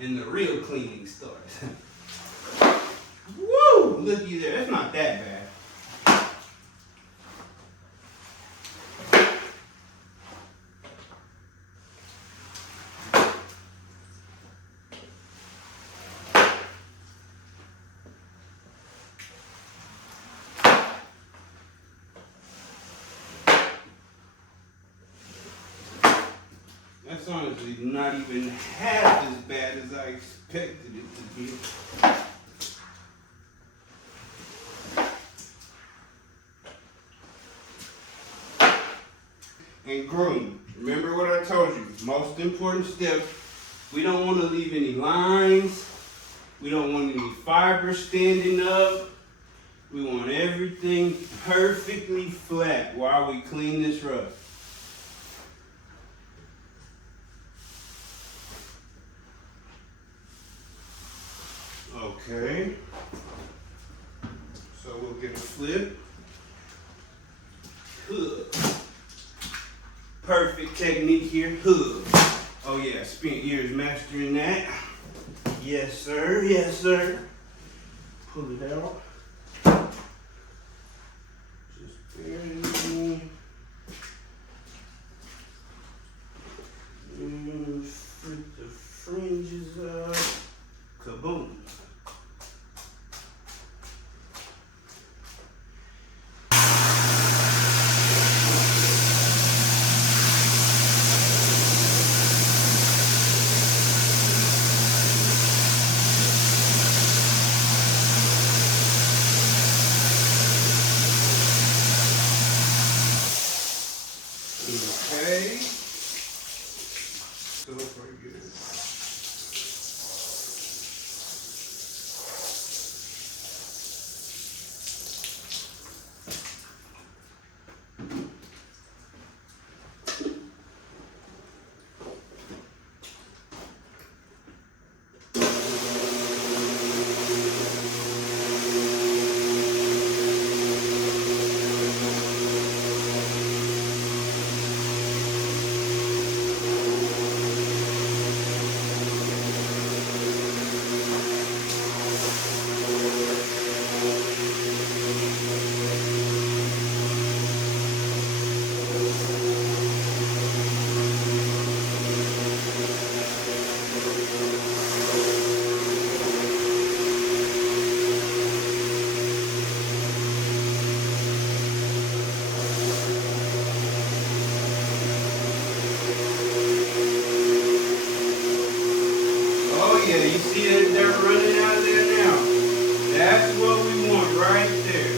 and the real cleaning starts. Woo! Looky there. It's not that bad. That's honestly not even half as bad as I expected it to be. And groom. Remember what I told you. Most important step. We don't want to leave any lines. We don't want any fibers standing up. We want everything perfectly flat while we clean this rug. Okay, so we'll get a flip. Hook. Perfect technique here, hook. Oh yeah, spent years mastering that. Yes sir, yes sir. Pull it out. Just barely. Flip the fringes up. Kaboom. Okay. So pretty good. Yeah, you see it, they're running out of there now. That's what we want right there.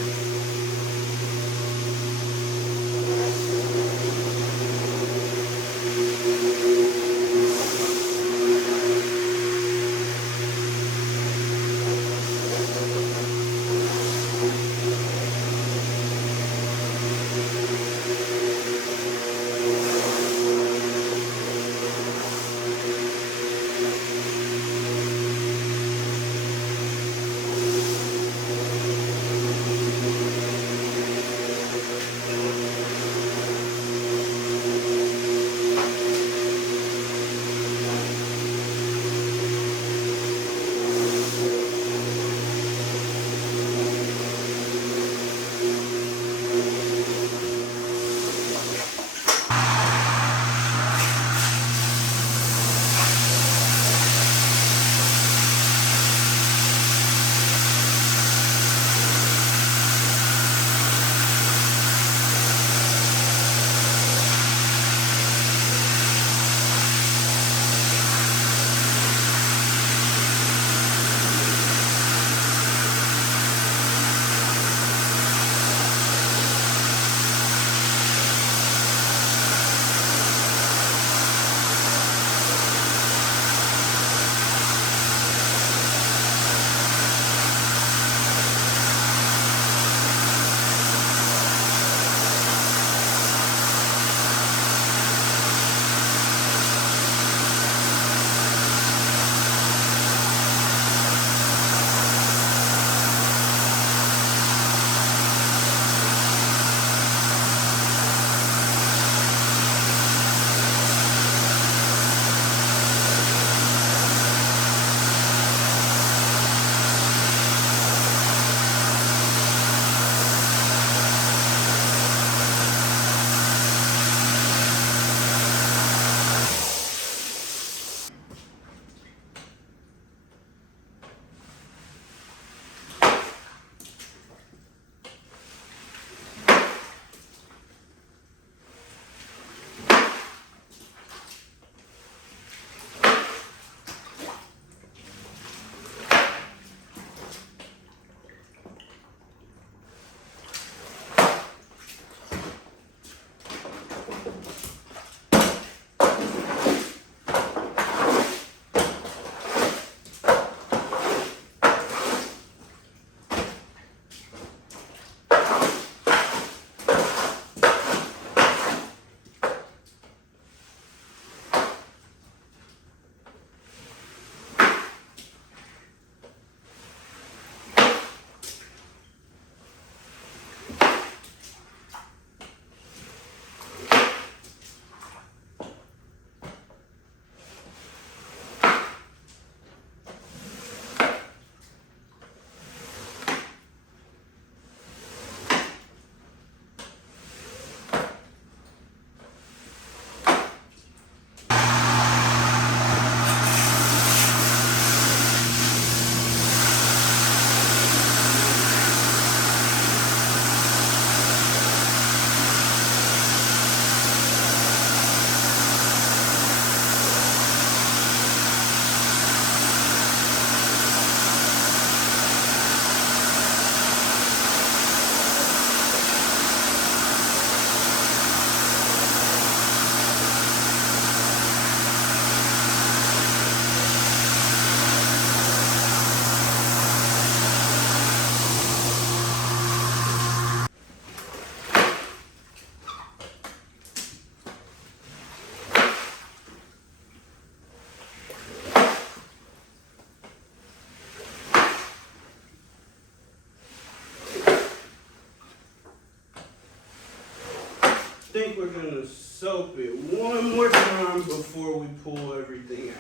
think we're gonna soap it one more time before we pull everything out.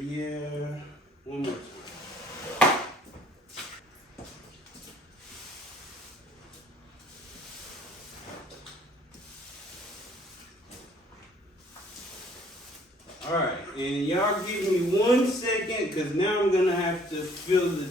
Yeah, one more time. All right, and y'all give me 1 second because now I'm gonna have to fill the